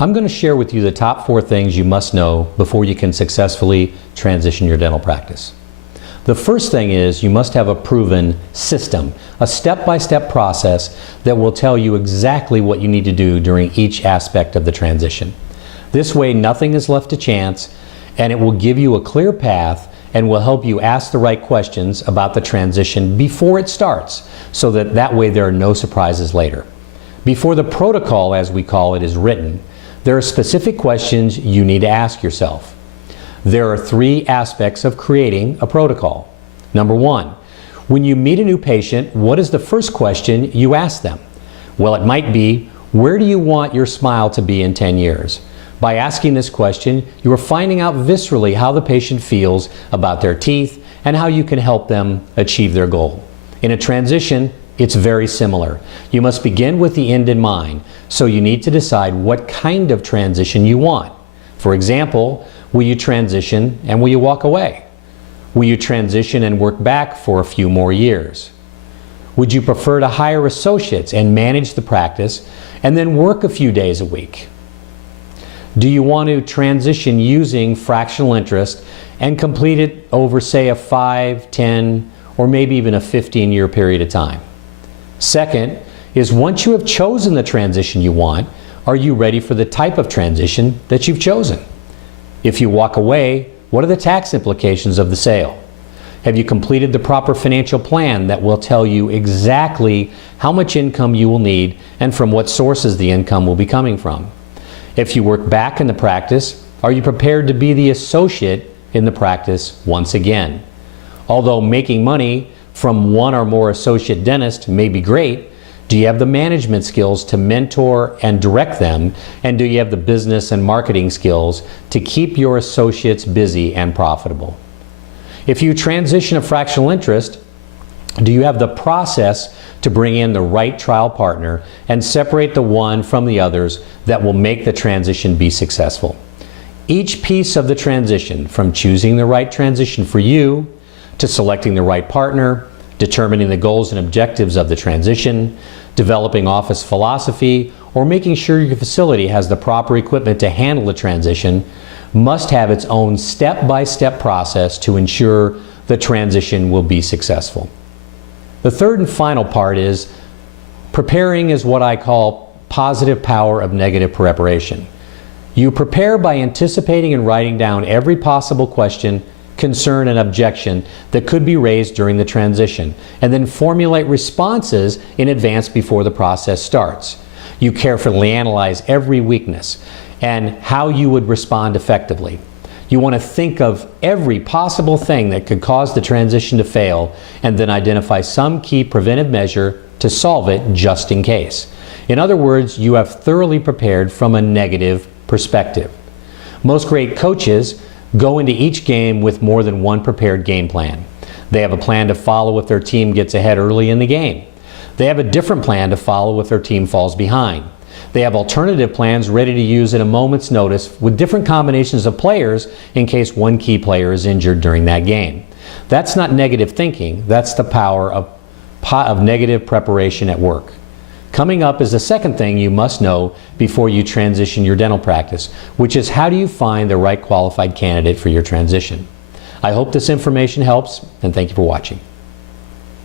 I'm going to share with you the top 4 things you must know before you can successfully transition your dental practice. The first thing is you must have a proven system, a step-by-step process that will tell you exactly what you need to do during each aspect of the transition. This way nothing is left to chance, and it will give you a clear path and will help you ask the right questions about the transition before it starts, so that way there are no surprises later. Before the protocol, as we call it, is written, there are specific questions you need to ask yourself. There are 3 aspects of creating a protocol. Number 1, when you meet a new patient, what is the first question you ask them? Well, it might be, where do you want your smile to be in 10 years? By asking this question, you are finding out viscerally how the patient feels about their teeth and how you can help them achieve their goal. In a transition, it's very similar. You must begin with the end in mind, so you need to decide what kind of transition you want. For example, will you transition and will you walk away? Will you transition and work back for a few more years? Would you prefer to hire associates and manage the practice and then work a few days a week? Do you want to transition using fractional interest and complete it over, say, a 5, 10, or maybe even a 15-year period of time? Second is, once you have chosen the transition you want, are you ready for the type of transition that you've chosen? If you walk away, what are the tax implications of the sale? Have you completed the proper financial plan that will tell you exactly how much income you will need and from what sources the income will be coming from? If you work back in the practice, are you prepared to be the associate in the practice once again? Although making money from 1 or more associate dentists may be great, do you have the management skills to mentor and direct them? And do you have the business and marketing skills to keep your associates busy and profitable? If you transition a fractional interest, do you have the process to bring in the right trial partner and separate the one from the others that will make the transition be successful? Each piece of the transition, from choosing the right transition for you, to selecting the right partner, determining the goals and objectives of the transition, developing office philosophy, or making sure your facility has the proper equipment to handle the transition, must have its own step-by-step process to ensure the transition will be successful. The third and final part is preparing is what I call positive power of negative preparation. You prepare by anticipating and writing down every possible question, concern, and objection that could be raised during the transition, and then formulate responses in advance before the process starts. You carefully analyze every weakness and how you would respond effectively. You want to think of every possible thing that could cause the transition to fail and then identify some key preventive measure to solve it just in case. In other words, you have thoroughly prepared from a negative perspective. Most great coaches go into each game with more than one prepared game plan. They have a plan to follow if their team gets ahead early in the game. They have a different plan to follow if their team falls behind. They have alternative plans ready to use at a moment's notice with different combinations of players in case one key player is injured during that game. That's not negative thinking, that's the power of negative preparation at work. Coming up is the second thing you must know before you transition your dental practice, which is, how do you find the right qualified candidate for your transition? I hope this information helps, and thank you for watching.